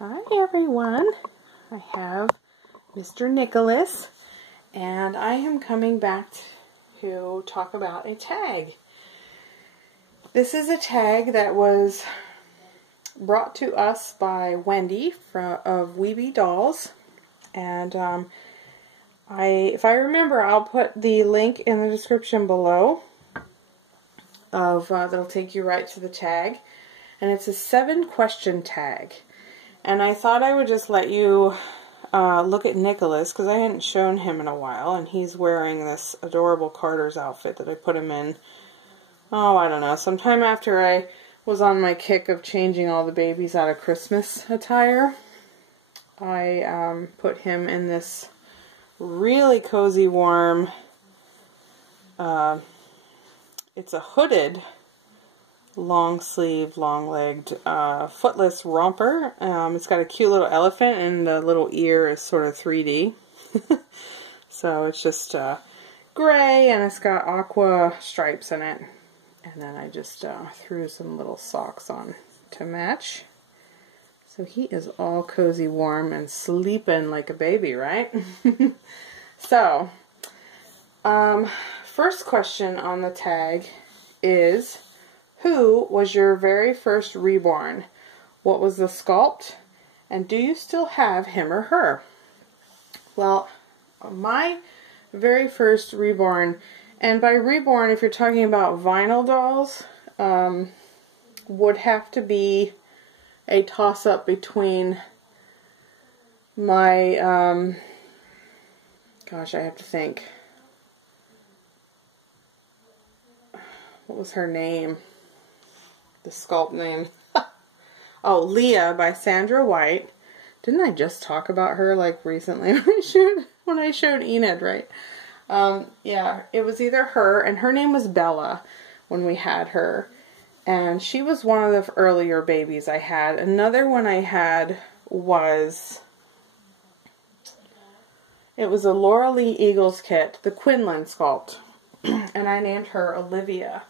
Hi everyone, I have Mr. Nicholas, and I am coming back to talk about a tag. This is a tag that was brought to us by Wendy of Weebiedolls, and if I remember, I'll put the link in the description below that'll take you right to the tag, and it's a 7-question tag. And I thought I would just let you look at Nicholas, because I hadn't shown him in a while, and he's wearing this adorable Carter's outfit that I put him in, oh, I don't know, sometime after I was on my kick of changing all the babies out of Christmas attire. I put him in this really cozy, warm, it's a hooded, long-sleeved, long-legged, footless romper. It's got a cute little elephant, and the little ear is sort of 3D. So it's just gray, and it's got aqua stripes in it. And then I just threw some little socks on to match. So he is all cozy, warm, and sleeping like a baby, right? So, first question on the tag is, who was your very first reborn? What was the sculpt? And do you still have him or her? Well, my very first reborn, and by reborn, if you're talking about vinyl dolls, would have to be a toss-up between my, gosh, I have to think. What was her name? The sculpt name. Oh, Leah by Sandra White. Didn't I just talk about her like recently when I showed Enid, right? Yeah, it was either her, and her name was Bella when we had her. And she was one of the earlier babies I had. Another one I had was, it was a Laura Lee Eagles kit, the Quinlan sculpt. And I named her Olivia.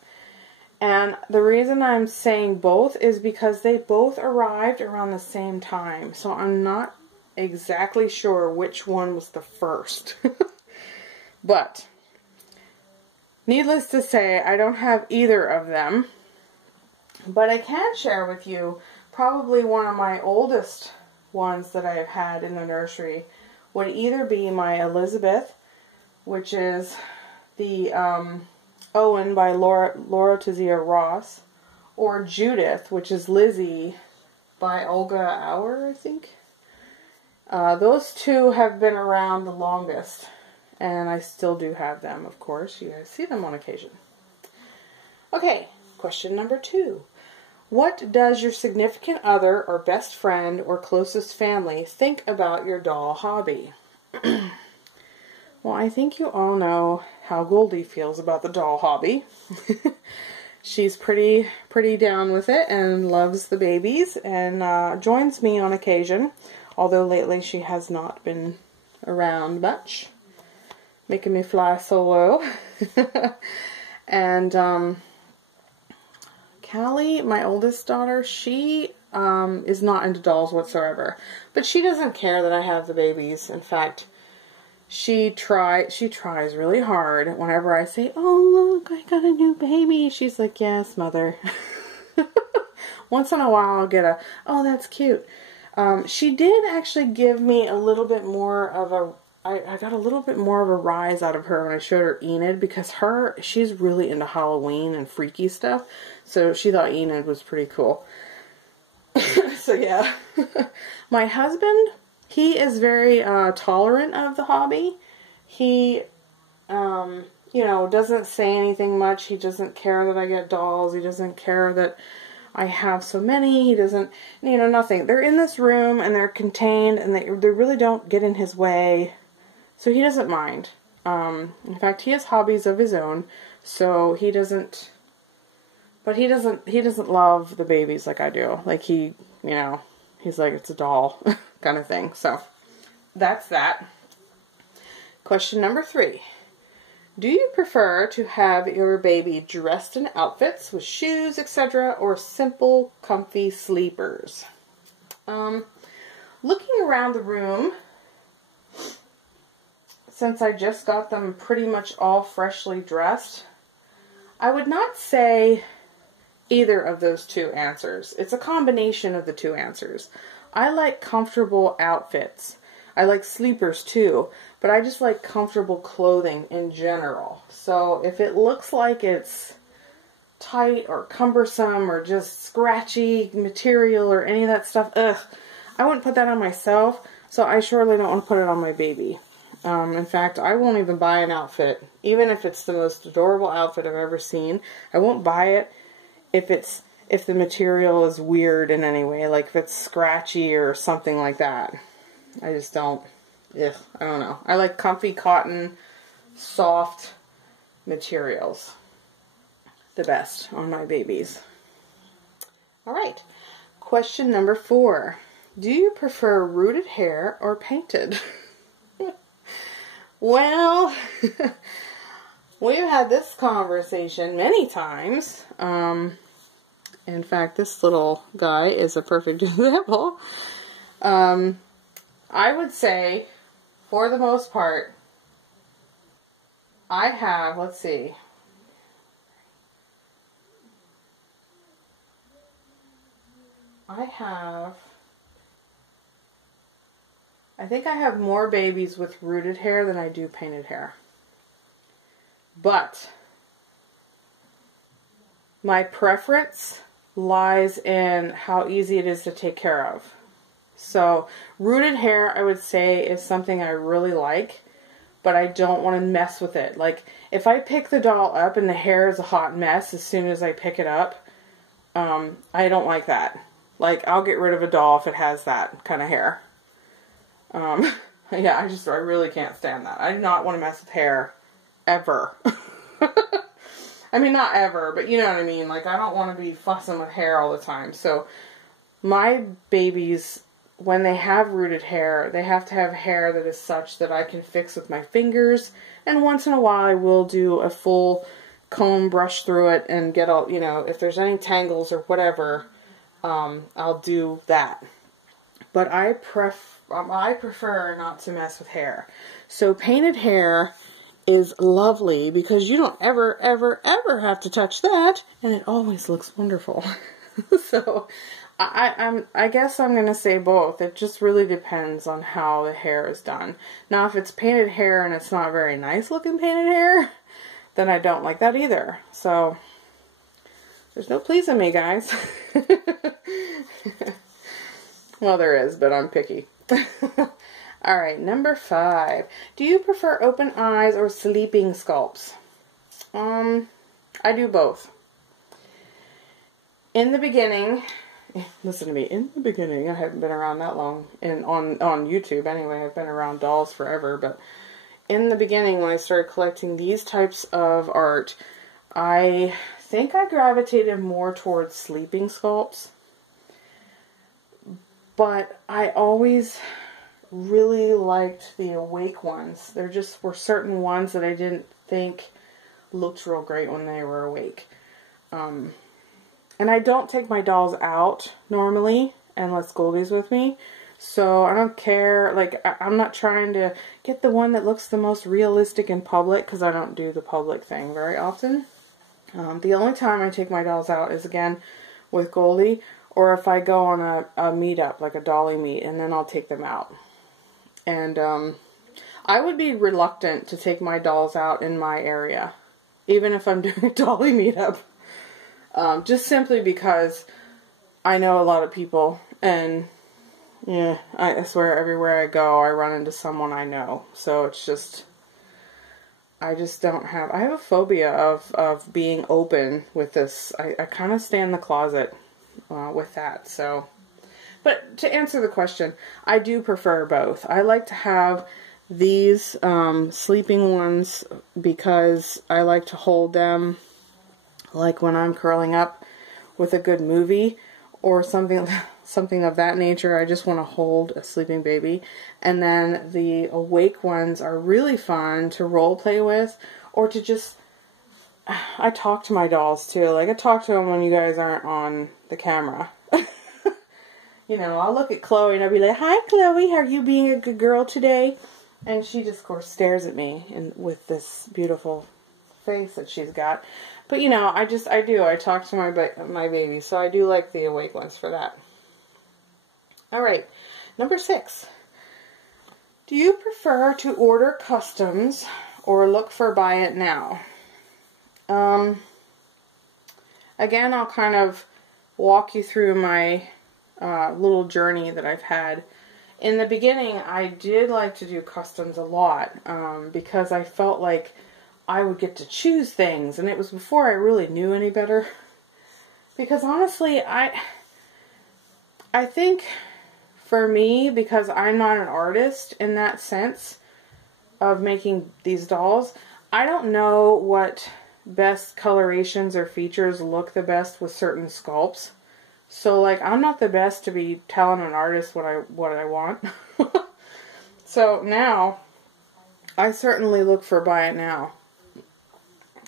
And the reason I'm saying both is because they both arrived around the same time. So I'm not exactly sure which one was the first. But, needless to say, I don't have either of them. But I can share with you probably one of my oldest ones that I've had in the nursery would either be my Elizabeth, which is the Owen by Laura Tizia Ross, or Judith, which is Lizzie by Olga Auer, I think. Those two have been around the longest, and I still do have them, of course. You guys see them on occasion. Okay, question number 2. What does your significant other or best friend or closest family think about your doll hobby? Well, I think you all know how Goldie feels about the doll hobby. She's pretty down with it and loves the babies, and joins me on occasion, although lately she has not been around much, making me fly solo. And Callie, my oldest daughter, she is not into dolls whatsoever, but she doesn't care that I have the babies. In fact, she tries really hard whenever I say, "Oh, look, I got a new baby." She's like, "Yes, mother." Once in a while I'll get a, "Oh, that's cute." She did actually give me a little bit more of a, I got a little bit more of a rise out of her when I showed her Enid, because she's really into Halloween and freaky stuff, so she thought Enid was pretty cool. So yeah. My husband, he is very tolerant of the hobby. He, you know, doesn't say anything much. He doesn't care that I get dolls. He doesn't care that I have so many. He doesn't, you know, nothing. They're in this room, and they're contained, and they really don't get in his way. So he doesn't mind. In fact, he has hobbies of his own, so he doesn't, but he doesn't love the babies like I do. Like he, you know, he's like, it's a doll kind of thing. So that's that. Question number 3. Do you prefer to have your baby dressed in outfits with shoes, etc., or simple, comfy sleepers? looking around the room, since I just got them pretty much all freshly dressed, I would not say either of those two answers. It's a combination of the two answers. I like comfortable outfits. I like sleepers too, but I just like comfortable clothing in general. So if it looks like it's tight or cumbersome or just scratchy material or any of that stuff, ugh, I wouldn't put that on myself, so I surely don't want to put it on my baby. In fact, I won't even buy an outfit, even if it's the most adorable outfit I've ever seen. I won't buy it if the material is weird in any way, like if it's scratchy or something like that. I just don't, I don't know. I like comfy cotton, soft materials. The best on my babies. Alright, question number 4. Do you prefer rooted hair or painted? Well, we've had this conversation many times. In fact, this little guy is a perfect example. I would say, for the most part, I have, let's see, I think I have more babies with rooted hair than I do painted hair. But my preference lies in how easy it is to take care of. So rooted hair, I would say, is something I really like, but I don't want to mess with it. Like, if I pick the doll up and the hair is a hot mess as soon as I pick it up, I don't like that. Like, I'll get rid of a doll if it has that kind of hair. Yeah, I really can't stand that. I do not want to mess with hair, ever. I mean, not ever, but you know what I mean. Like, I don't want to be fussing with hair all the time. So, my babies, when they have rooted hair, they have to have hair that is such that I can fix with my fingers. And once in a while, I will do a full comb, brush through it, and get all, you know, if there's any tangles or whatever, I'll do that. But I prefer not to mess with hair. So painted hair is lovely because you don't ever, ever, ever have to touch that, and it always looks wonderful. So I guess I'm going to say both. It just really depends on how the hair is done. Now, if it's painted hair and it's not very nice looking painted hair, then I don't like that either. So there's no pleasing me, guys. Well, there is, but I'm picky. Alright, number 5. Do you prefer open eyes or sleeping sculpts? I do both. In the beginning, listen to me, in the beginning, I haven't been around that long, on YouTube anyway, I've been around dolls forever, but in the beginning when I started collecting these types of art, I think I gravitated more towards sleeping sculpts. But I always really liked the awake ones. There just were certain ones that I didn't think looked real great when they were awake. And I don't take my dolls out normally unless Goldie's with me. So I don't care. Like, I'm not trying to get the one that looks the most realistic in public because I don't do the public thing very often. The only time I take my dolls out is, again, with Goldie. Or if I go on a meetup, like a dolly meet, and then I'll take them out. And I would be reluctant to take my dolls out in my area, even if I'm doing a dolly meetup. Just simply because I know a lot of people, and yeah, I swear everywhere I go, I run into someone I know. So it's just, I just don't have, I have a phobia of being open with this. I kind of stay in the closet with that. So, but to answer the question, I do prefer both. I like to have these sleeping ones because I like to hold them like when I'm curling up with a good movie or something of that nature. I just want to hold a sleeping baby. And then the awake ones are really fun to role play with, or to just, I talk to my dolls too. Like, I talk to them when you guys aren't on the camera. you know, I'll look at Chloe and I'll be like, "Hi, Chloe, are you being a good girl today?" And she just, of course, stares at me with this beautiful face that she's got. But, you know, I talk to my baby, so I do like the awake ones for that. All right, number 6. Do you prefer to order customs or look for buy it now? Again, I'll kind of walk you through my little journey that I've had. In the beginning, I did like to do customs a lot because I felt like I would get to choose things, and it was before I really knew any better. Because honestly, I think for me, because I'm not an artist in that sense of making these dolls, I don't know what best colorations or features look the best with certain sculpts. So, like, I'm not the best to be telling an artist what I want. So now, I certainly look for buy it now.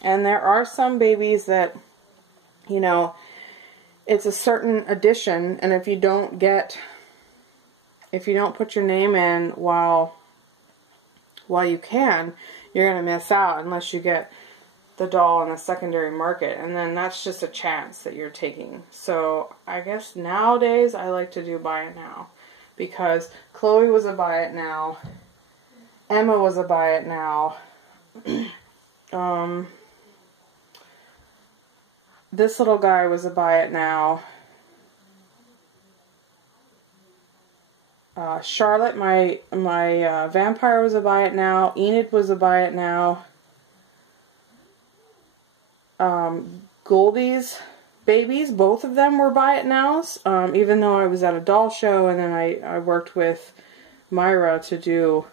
And there are some babies that, you know, it's a certain edition, and if you don't put your name in while you can, you're going to miss out unless you get the doll on the secondary market, and then that's just a chance that you're taking. So I guess nowadays I like to do buy it now, because Chloe was a buy it now, Emma was a buy it now, this little guy was a buy it now. Charlotte, my vampire, was a buy it now. Enid was a buy it now. Goldie's babies, both of them were buy it nows. Even though I was at a doll show, and then I worked with Myra to do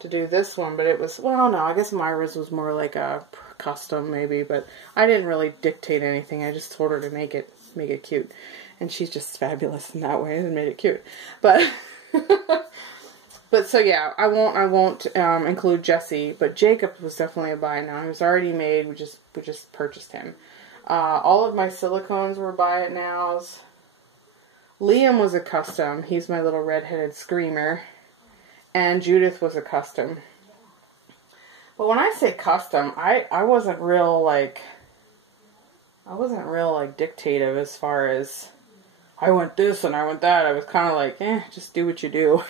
this one, but it was, well, no, I guess Myra's was more like a custom maybe, but I didn't really dictate anything. I just told her to make it cute, and she's just fabulous in that way and made it cute. But but so yeah, I won't include Jesse, but Jacob was definitely a buy it now. He was already made. We just purchased him. All of my silicones were buy it nows. Liam was a custom. He's my little redheaded screamer. And Judith was a custom. But when I say custom, I wasn't real like dictative as far as I want this and I want that. I was kind of like, just do what you do.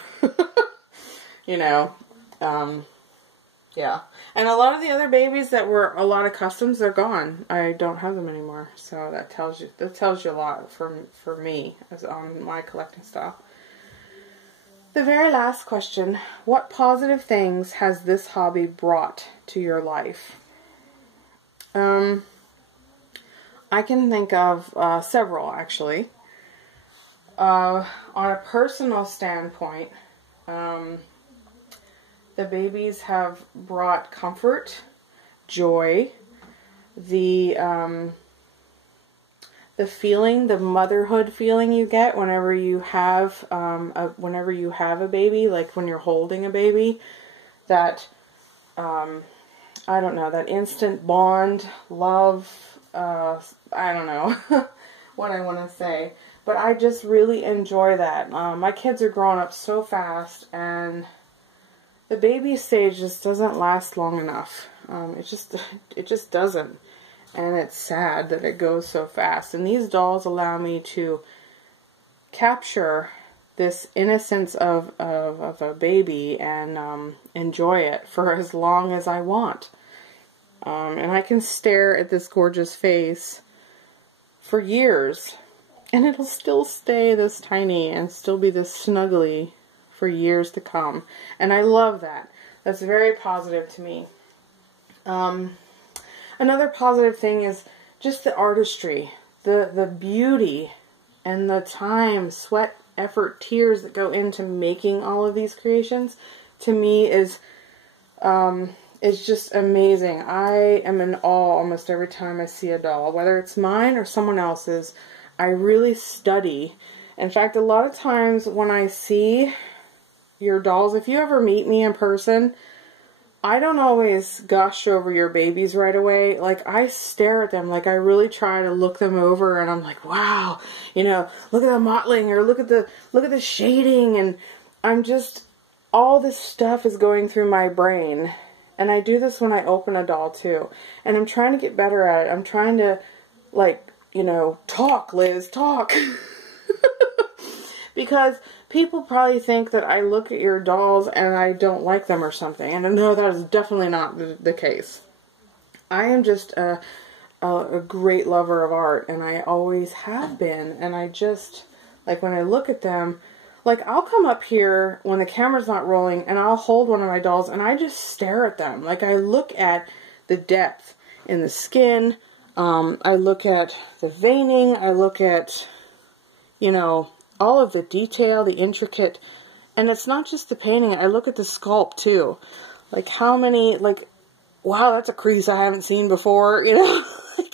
You know, yeah. And a lot of the other babies that were a lot of customs, they're gone. I don't have them anymore. So that tells you a lot for me as on my collecting style. The very last question: what positive things has this hobby brought to your life? I can think of several, actually. On a personal standpoint, the babies have brought comfort, joy, the feeling, the motherhood feeling you get whenever you have a baby, like when you're holding a baby, that I don't know, that instant bond, love, I don't know what I want to say, but I just really enjoy that. My kids are growing up so fast, and the baby stage just doesn't last long enough. It just doesn't. And it's sad that it goes so fast. And these dolls allow me to capture this innocence of a baby and enjoy it for as long as I want. And I can stare at this gorgeous face for years, and it'll still stay this tiny and still be this snuggly for years to come. And I love that. That's very positive to me. Another positive thing is just the artistry, the beauty, and the time, sweat, effort, tears that go into making all of these creations. To me is just amazing. I am in awe almost every time I see a doll, whether it's mine or someone else's. I really study. In fact, a lot of times when I see your dolls, if you ever meet me in person, I don't always gush over your babies right away. Like, I stare at them. Like, I really try to look them over, and I'm like, wow, you know, look at the mottling, or look at the shading, and I'm just, all this stuff is going through my brain. And I do this when I open a doll too. And I'm trying to get better at it. I'm trying to, like, you know, talk, Liz, talk. Because people probably think that I look at your dolls and I don't like them or something. And no, that is definitely not the case. I am just a great lover of art, and I always have been. And I just, like, when I look at them, like, I'll come up here when the camera's not rolling, and I'll hold one of my dolls, and I just stare at them. Like, I look at the depth in the skin. I look at the veining. I look at, you know, all of the detail, the intricate, and it's not just the painting. I look at the sculpt too. Like, how many, like, wow, that's a crease I haven't seen before, you know? Like,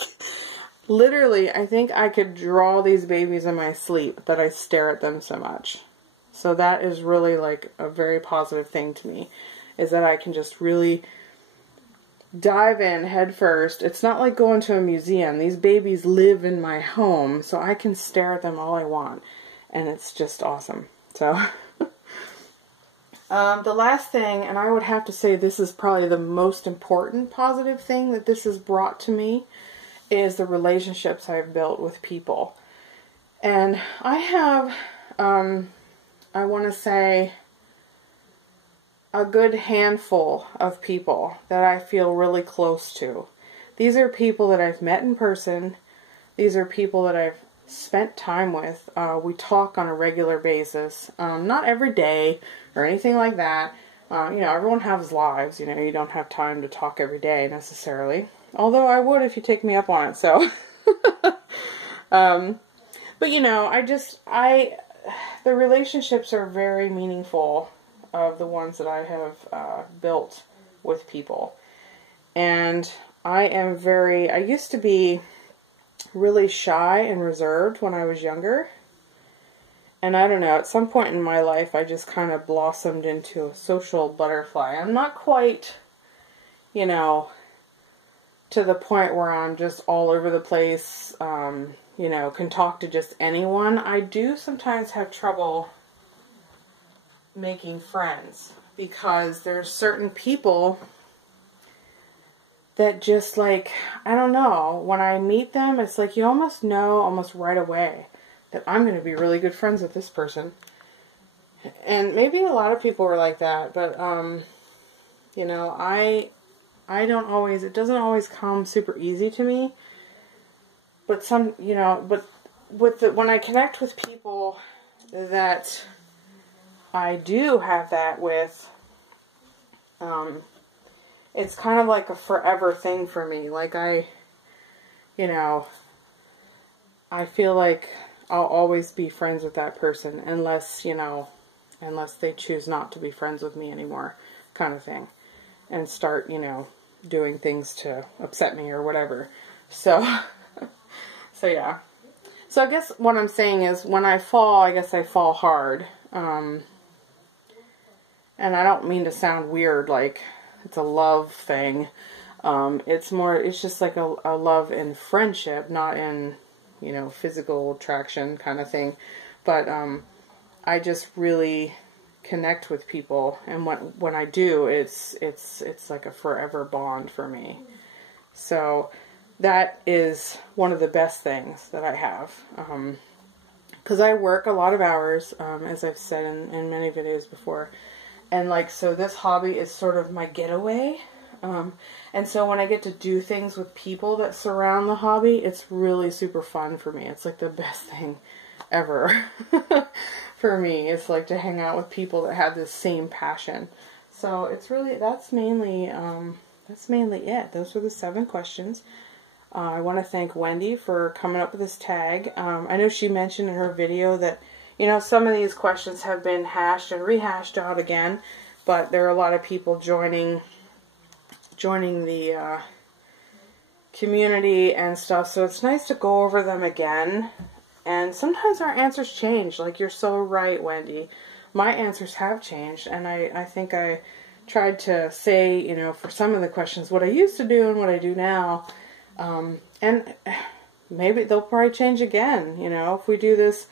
literally, I think I could draw these babies in my sleep, that I stare at them so much. So that is really, like, a very positive thing to me, is that I can just really dive in head first. It's not like going to a museum. These babies live in my home, so I can stare at them all I want. And it's just awesome. So, the last thing, and I would have to say this is probably the most important positive thing that this has brought to me, is the relationships I've built with people. And I have, I want to say, a good handful of people that I feel really close to. These are people that I've met in person. These are people that I've spent time with. We talk on a regular basis. Not every day or anything like that. You know, everyone has lives. You know, you don't have time to talk every day necessarily. Although I would if you take me up on it, so. But you know, the relationships are very meaningful, of the ones that I have built with people. And I used to be really shy and reserved when I was younger. And I don't know, at some point in my life, I just kind of blossomed into a social butterfly. I'm not quite, you know, to the point where I'm just all over the place, you know, can talk to just anyone. I do sometimes have trouble making friends, because there's certain people that just, like, I don't know, when I meet them, it's like you almost know almost right away that I'm going to be really good friends with this person. And maybe a lot of people are like that, but, you know, I don't always, it doesn't always come super easy to me, but you know, but when I connect with people that I do have that with, it's kind of like a forever thing for me. Like, you know, I feel like I'll always be friends with that person unless, you know, unless they choose not to be friends with me anymore, kind of thing, and start, you know, doing things to upset me or whatever. So, so yeah. So I guess what I'm saying is, when I fall, I guess I fall hard. And I don't mean to sound weird, like it's a love thing. It's just like a love in friendship, not in, you know, physical attraction kind of thing. But I just really connect with people, and when I do, it's like a forever bond for me. So that is one of the best things that I have. Because I work a lot of hours, as I've said in many videos before. And like, so this hobby is sort of my getaway. And so when I get to do things with people that surround the hobby, it's really super fun for me. It's like the best thing ever for me. It's like to hang out with people that have this same passion. So it's really, that's mainly it. Those were the 7 questions. I want to thank Wendy for coming up with this tag. I know she mentioned in her video that, you know, some of these questions have been hashed and rehashed out again, but there are a lot of people joining the community and stuff, so it's nice to go over them again. And sometimes our answers change. Like, you're so right, Wendy. My answers have changed, and I think I tried to say, you know, for some of the questions, what I used to do and what I do now. And maybe they'll probably change again, you know, if we do this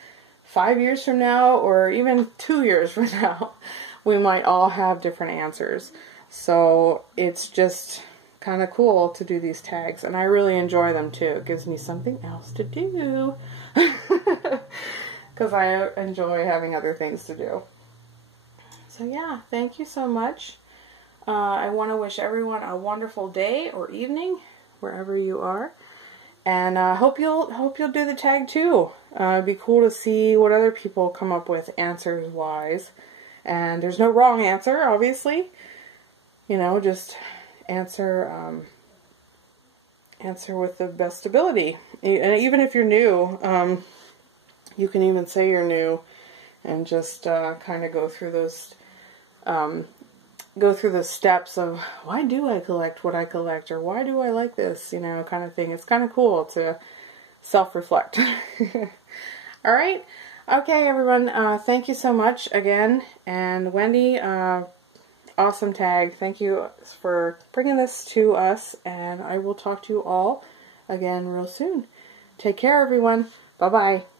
5 years from now or even 2 years from now, we might all have different answers. So it's just kind of cool to do these tags, and I really enjoy them too. It gives me something else to do because I enjoy having other things to do. So yeah, thank you so much. I want to wish everyone a wonderful day or evening wherever you are, and hope you'll do the tag too. It'd be cool to see what other people come up with answers wise. And there's no wrong answer, obviously. You know, just answer with the best ability. And even if you're new, you can even say you're new, and just kind of go through those steps of why do I collect what I collect, or why do I like this, you know, kind of thing. It's kind of cool to self-reflect. All right. Okay, everyone, thank you so much again, and Wendy, awesome tag. Thank you for bringing this to us, and I will talk to you all again real soon. Take care, everyone. Bye-bye.